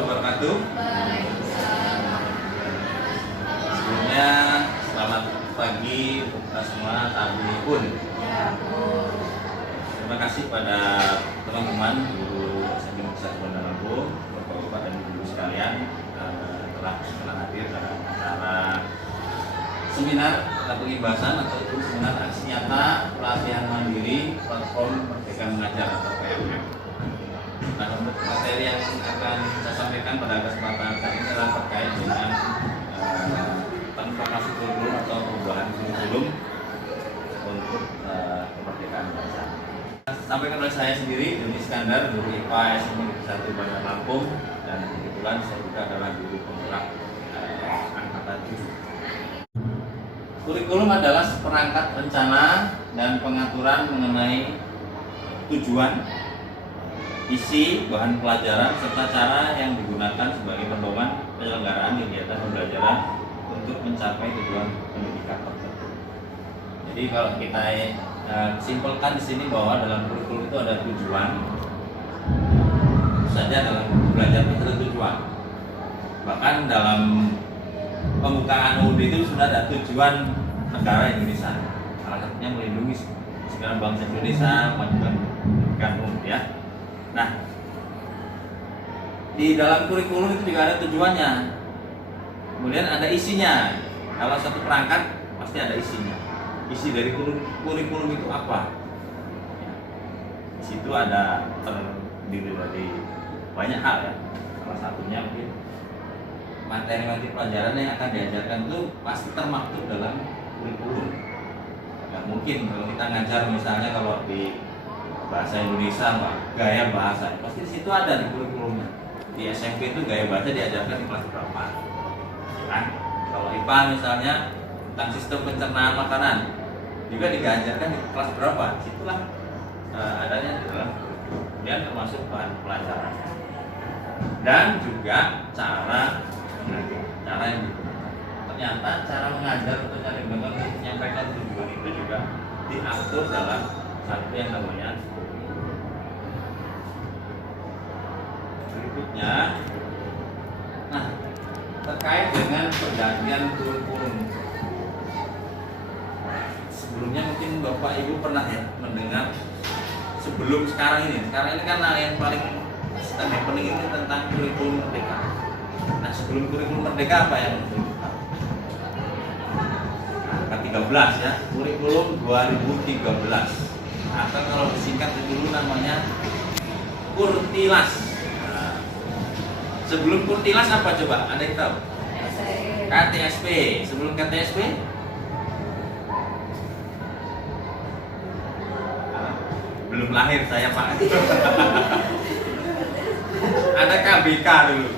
wabarakatuh. Sebelumnya selamat pagi untuk kita semua tabipun. Terima kasih pada teman-teman guru SMP Pusat Bandar Lampung, bapak-bapak dan ibu sekalian telah hadir dalam acara seminar atau pembahasan atau seminar aksi nyata pelatihan mandiri platform Merdeka Mengajar atau PMM. Nah, untuk materi yang akan saya sampaikan pada kesempatan kali ini adalah terkait dengan transformasi kurikulum atau perubahan kurikulum untuk kemerdekaan bangsa. Sampaikan oleh saya sendiri, Doni Iskandar, guru IPA SMP Negeri 1 Bandar Lampung, dan kebetulan saya juga adalah guru penggerak angkatan 7. Kurikulum adalah seperangkat rencana dan pengaturan mengenai tujuan, isi, bahan pelajaran, serta cara yang digunakan sebagai pedoman penyelenggaraan kegiatan pembelajaran untuk mencapai tujuan pendidikan tertentu. Jadi kalau kita simpelkan di sini bahwa dalam kurikulum itu ada tujuan, saja dalam belajar itu ada tujuan. Bahkan dalam pembukaan UUD itu sudah ada tujuan negara Indonesia. Salah satunya melindungi segenap bangsa Indonesia, memajukan pendidikan umum, ya. Nah, di dalam kurikulum itu juga ada tujuannya. Kemudian ada isinya. Kalau satu perangkat pasti ada isinya. Isi dari kurikulum itu apa? Di situ ada terdiri dari banyak hal, ya. Salah satunya mungkin materi-materi pelajaran yang akan diajarkan itu pasti termaktub dalam kurikulum. Nggak mungkin kalau kita ngajar misalnya kalau di bahasa Indonesia, gaya bahasa pasti di situ ada di kurikulumnya. Di SMP itu gaya bahasa diajarkan di kelas berapa, ya kan? Kalau IPA misalnya tentang sistem pencernaan makanan juga diajarkan di kelas berapa, situlah adanya di dalam kurikulum. Kemudian termasuk bahan pelajarannya dan juga cara yang digunakan. Ternyata cara mengajar atau cara menyampaikan tujuan itu juga diatur dalam satu yang namanya berikutnya. Nah, terkait dengan pergantian kurikulum, sebelumnya mungkin Bapak Ibu pernah ya mendengar sebelum sekarang ini kan yang paling penting ini tentang kurikulum merdeka. Nah, sebelum kurikulum merdeka apa yang ke-13 ya, kurikulum 2013 atau kalau disingkat dulu namanya Kurtilas. Nah, sebelum Kurtilas apa coba? Ada yang tahu? KTSP. Sebelum KTSP? Belum lahir saya, Pak. Ada KBK dulu.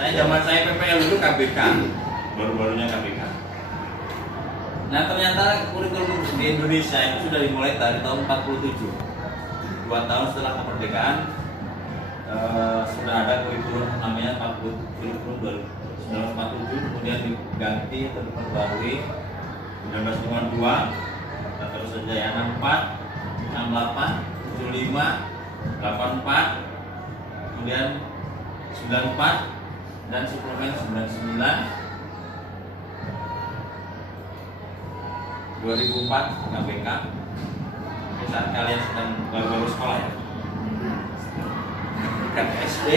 Zaman saya PPL dulu KBK. Baru-barunya KBK. Nah, ternyata kurikulum di Indonesia itu sudah dimulai dari tahun 47. 2 tahun setelah kemerdekaan sudah ada kurikulum namanya kurikulum 1947, kemudian diganti atau diperbarui 1952, terus saja ya 64, 68, 75, 84, kemudian 94 dan suplemen 99. 2004 KBK. Saat kalian sedang baru sekolah ya, kan SD.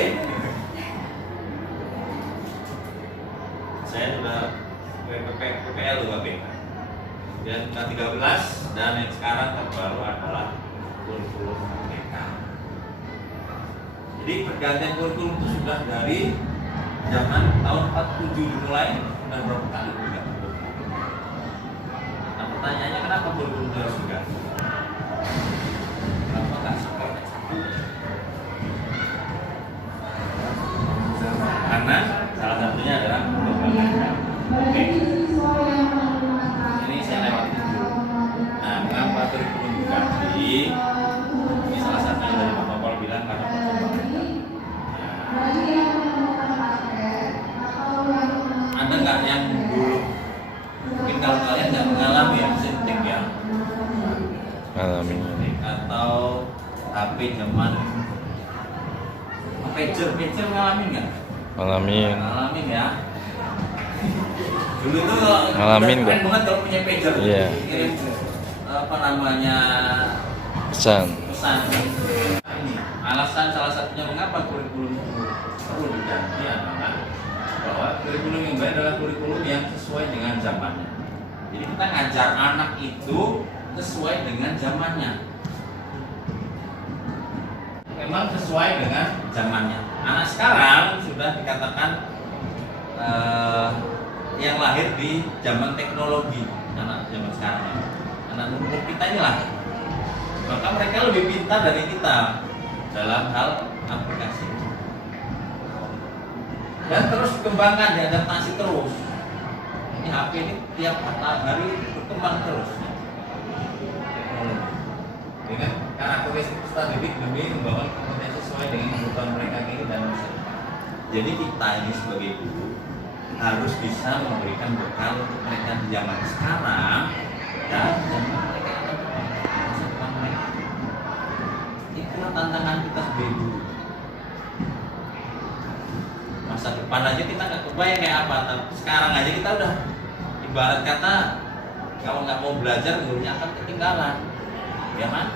Saya sudah PPL KBK. Dan K13 dan yang sekarang terbaru adalah kurikulum merdeka. Jadi pergantian kurikulum itu sudah dari zaman tahun 47 dimulai dan berapa kali juga. Nah, pertanyaannya kenapa kurikulum itu harus diganti? Kenapa nggak seperti satu? Karena salah satunya adalah pembangunan. Oke. Ini saya lewati dulu. Nah, kenapa kurikulum diganti? Ini salah satunya dari Bapak Paul bilang karena perkembangan. Ada nggak yang dulu? Mungkin kalau kalian nggak mengalami ya, sentik ya. Alami. Atau HP zaman HP pager ngalamin nggak? Ngalamin ya. Dulu itu Ngalamin keren banget kalau punya pager. Iya. Kirim apa namanya Pesan. Ini alasan salah satunya mengapa kurikulum perlu diganti adalah bahwa kurikulum yang baik adalah kurikulum yang sesuai dengan zamannya. Jadi kita ngajar anak itu sesuai dengan zamannya. Memang sesuai dengan zamannya. Anak sekarang sudah dikatakan yang lahir di zaman teknologi. Anak zaman sekarang, anak umur kita inilah. Maka mereka lebih pintar dari kita dalam hal aplikasi. Dan terus dikembangkan, diadaptasi terus. Ini HP ini tiap hari berkembang terus. Dengan karakteristik peserta didik demi membangun kompetensi sesuai dengan kebutuhan mereka kini dan masa depan. Jadi kita ini sebagai guru harus bisa memberikan bekal untuk mereka di zaman sekarang dan zaman mereka akan depan, masa depan mereka. Itulah tantangan kita sebagai guru. Masa depan aja kita nggak kebayang kayak apa, tapi sekarang aja kita udah ibarat kata kalau nggak mau belajar gurunya akan ketinggalan, ya kan?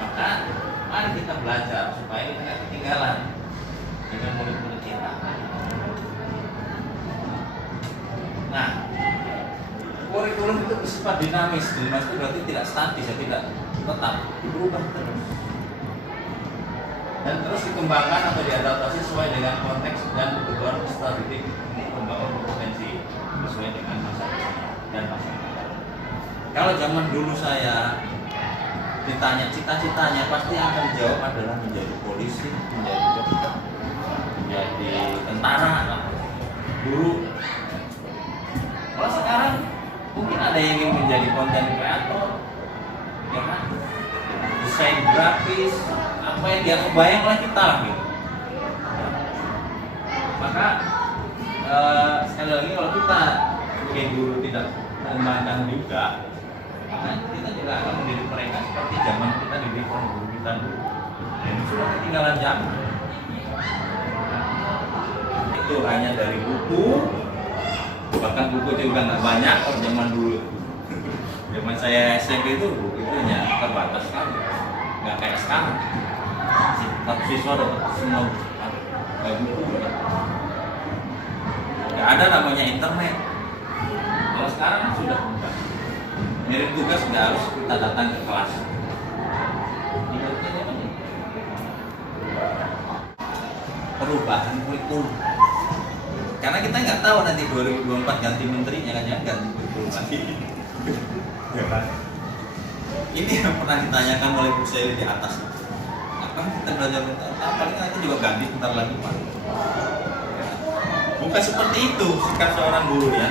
Maka mari kita belajar supaya kita nggak ketinggalan dengan murid-murid kita. Nah, kurikulum itu bersifat dinamis. Dinamis itu berarti tidak statis, ya, tidak tetap, berubah terus. Dan terus dikembangkan atau diadaptasi sesuai dengan konteks dan kebutuhan peserta didik untuk membangun kompetensi sesuai dengan masa dan masyarakat. Kalau zaman dulu saya ditanya cita-citanya, pasti yang akan dijawab adalah menjadi polisi, menjadi dokter, menjadi tentara, guru. Kalau sekarang mungkin ada yang ingin menjadi konten kreator, ya kan? Desain grafis, apa yang dia kebayang lah kita lah gitu. Maka sekali lagi kalau kita sebagai guru tidak mengembangkan juga, maka kita juga akan mendidik mereka seperti zaman kita didik oleh guru kita dulu. Dan itu sudah ketinggalan zaman. Itu hanya dari buku, bahkan buku itu juga nggak banyak kalau zaman dulu. Zaman saya SMP itu buku itu hanya terbatas sekali, nggak kayak sekarang. Satu siswa dapat semua buku. Nggak ada namanya internet. Kalau sekarang sudah bukan. Ngirim tugas nggak harus kita datang ke kelas. Perubahan kurikulum. Karena kita nggak tahu nanti 2024 ganti menterinya kan, jangan ganti kurikulum lagi. Ya kan? Ini yang pernah ditanyakan oleh Bu Seli di atas. Apa kita belajar mental? Paling nanti juga ganti bentar lagi Pak. Bukan seperti itu sikap seorang guru ya.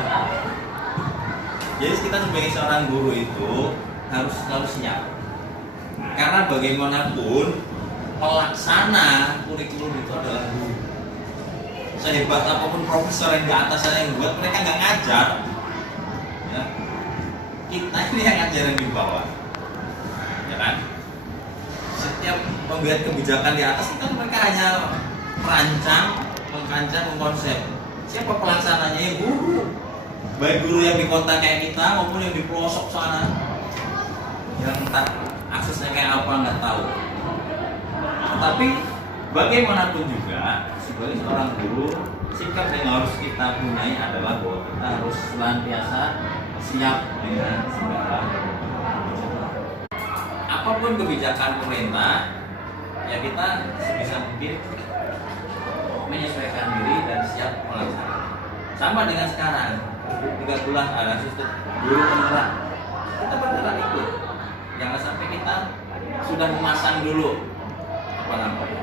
Jadi kita sebagai seorang guru itu harus selalu siap. Karena bagaimanapun pelaksana kurikulum itu adalah guru. Sehebat apapun profesor yang di atas sana yang buat, mereka nggak ngajar. Ya. Kita ini yang ngajarin di bawah, ya kan? Setiap pembuat kebijakan di atas itu mereka hanya merancang, mengkonsep. Siapa pelaksananya? Ya guru. Baik guru yang di kota kayak kita maupun yang di pelosok sana, yang entah aksesnya kayak apa nggak tahu. Tapi bagaimanapun juga sebagai seorang guru, sikap yang harus kita punyai adalah bahwa kita harus senantiasa siap dengan segala apapun kebijakan pemerintah, ya kita sebisa mungkin menyesuaikan diri dan siap melaksanakan. Sama dengan sekarang, 3 bulan ada sistem guru penerap, kita beneran ikut. Jangan sampai kita sudah memasang dulu apa namanya,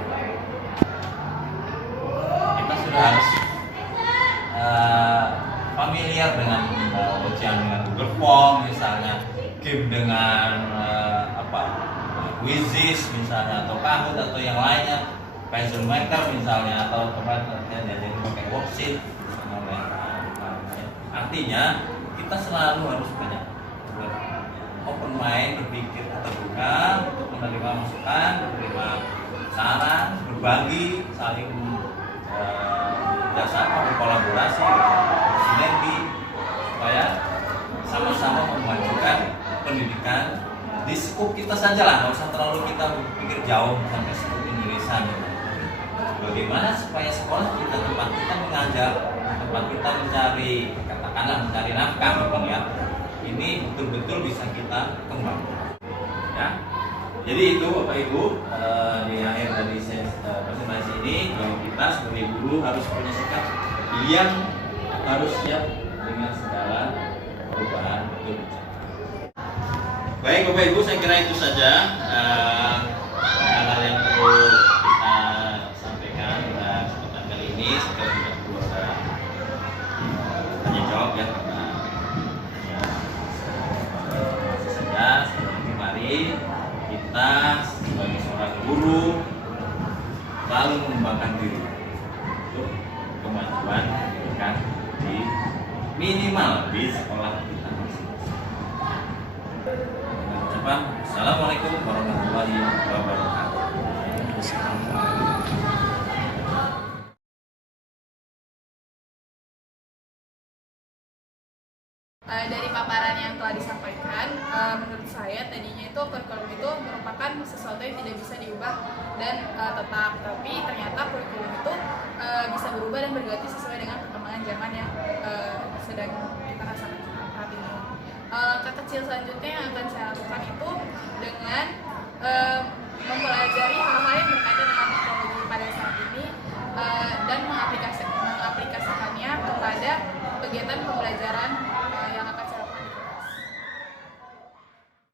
kita sudah harus familiar dengan ujian dengan Google Form misalnya, game dengan Quizzes misalnya, atau Kahoot atau yang lainnya, Pencil Maker misalnya, atau kemarin jadi pakai worksheet misalnya. Artinya kita selalu harus banyak open mind, berpikir terbuka untuk menerima masukan, menerima saran, berbagi, pendidikan di skup kita saja lah, nggak usah terlalu kita pikir jauh sampai skup Indonesia gitu. Bagaimana supaya sekolah kita, tempat kita mengajar, tempat kita mencari, katakanlah mencari nafkah Bang ya, ini betul-betul bisa kita kembangkan ya. Jadi itu Bapak Ibu, di akhir dari presentasi ini, bahwa kita sebagai guru harus punya sikap yang harus siap dengan segala perubahan. Baik Bapak Ibu, saya kira itu saja hal-hal yang perlu kita sampaikan pada kesempatan kali ini. Sekarang juga perlu ada tanya jawab ya, karena saja. Sekarang mari kita sebagai seorang guru selalu mengembangkan diri untuk kemajuan pendidikan di minimal di sekolah kita masing-masing. Assalamualaikum warahmatullahi wabarakatuh. Dari paparan yang telah disampaikan, menurut saya tadinya itu kurikulum itu merupakan sesuatu yang tidak bisa diubah dan tetap, tapi ternyata kurikulum itu bisa berubah dan berganti sesuai dengan perkembangan zaman yang sedang kita rasakan saat ini. Langkah kecil selanjutnya yang akan saya lakukan itu dengan mempelajari hal-hal yang berkaitan dengan teknologi pada saat ini dan mengaplikasikannya kepada kegiatan pembelajaran